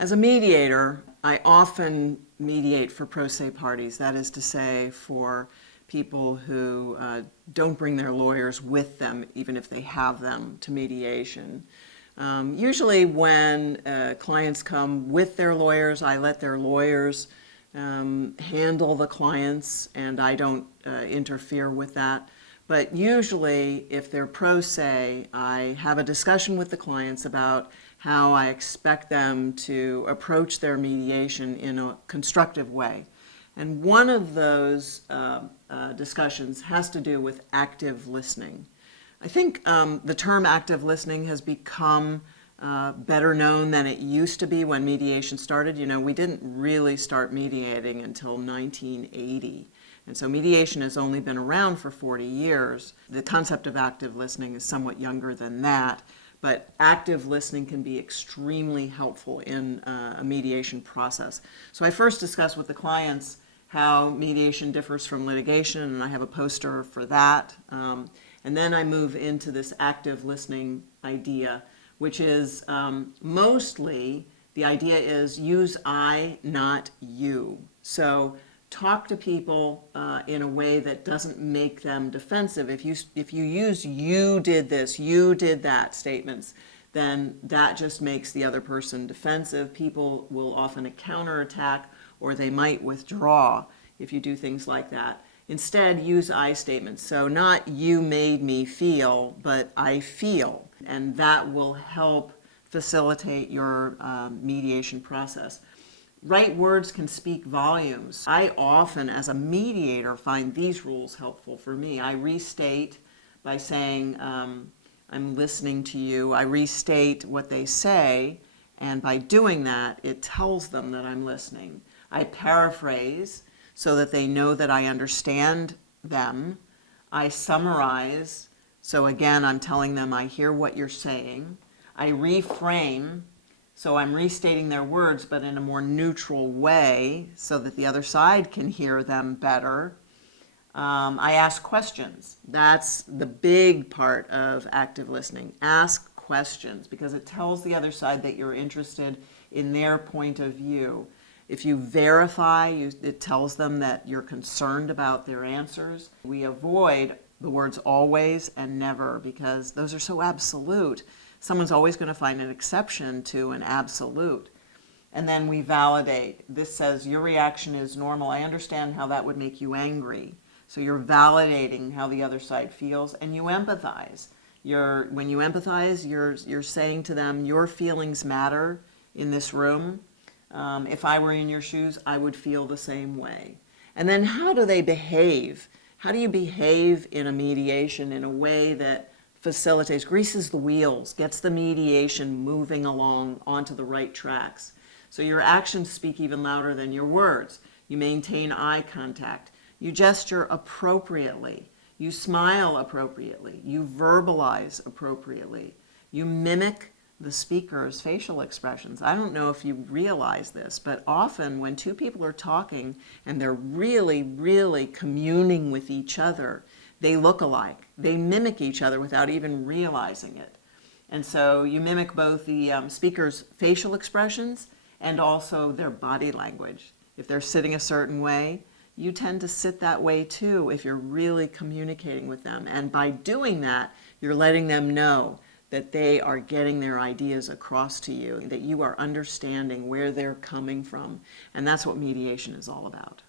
As a mediator, I often mediate for pro se parties, that is to say for people who don't bring their lawyers with them, even if they have them, to mediation. Usually when clients come with their lawyers, I let their lawyers handle the clients and I don't interfere with that. But usually if they're pro se, I have a discussion with the clients about how I expect them to approach their mediation in a constructive way. And one of those discussions has to do with active listening. I think the term active listening has become better known than it used to be when mediation started. You know, we didn't really start mediating until 1980. And so mediation has only been around for 40 years. The concept of active listening is somewhat younger than that, but active listening can be extremely helpful in a mediation process. So I first discuss with the clients how mediation differs from litigation, and I have a poster for that. And then I move into this active listening idea, which is mostly the idea is use I, not you. So talk to people in a way that doesn't make them defensive. If you use you did this, you did that statements, then that just makes the other person defensive. People will often counterattack or they might withdraw if you do things like that. Instead, use I statements. So not you made me feel, but I feel. And that will help facilitate your mediation process. Right words can speak volumes. I often, as a mediator, find these rules helpful for me. I restate by saying, I'm listening to you. I restate what they say, and by doing that, it tells them that I'm listening. I paraphrase so that they know that I understand them. I summarize, so again, I'm telling them I hear what you're saying. I reframe, so I'm restating their words, but in a more neutral way so that the other side can hear them better. I ask questions. That's the big part of active listening. Ask questions because it tells the other side that you're interested in their point of view. If you verify, it tells them that you're concerned about their answers. We avoid the words always and never because those are so absolute. Someone's always going to find an exception to an absolute. And then we validate. This says your reaction is normal. I understand how that would make you angry. So you're validating how the other side feels, and you empathize. When you empathize, you're saying to them, your feelings matter in this room. If I were in your shoes, I would feel the same way. And then how do they behave? How do you behave in a mediation in a way that facilitates, greases the wheels, gets the mediation moving along onto the right tracks? So your actions speak even louder than your words. You maintain eye contact. You gesture appropriately. You smile appropriately. You verbalize appropriately. You mimic the speaker's facial expressions. I don't know if you realize this, but often when two people are talking and they're really, really communing with each other, they look alike. They mimic each other without even realizing it. And so you mimic both the speaker's facial expressions and also their body language. If they're sitting a certain way, you tend to sit that way too if you're really communicating with them. And by doing that, you're letting them know that they are getting their ideas across to you, that you are understanding where they're coming from. And that's what mediation is all about.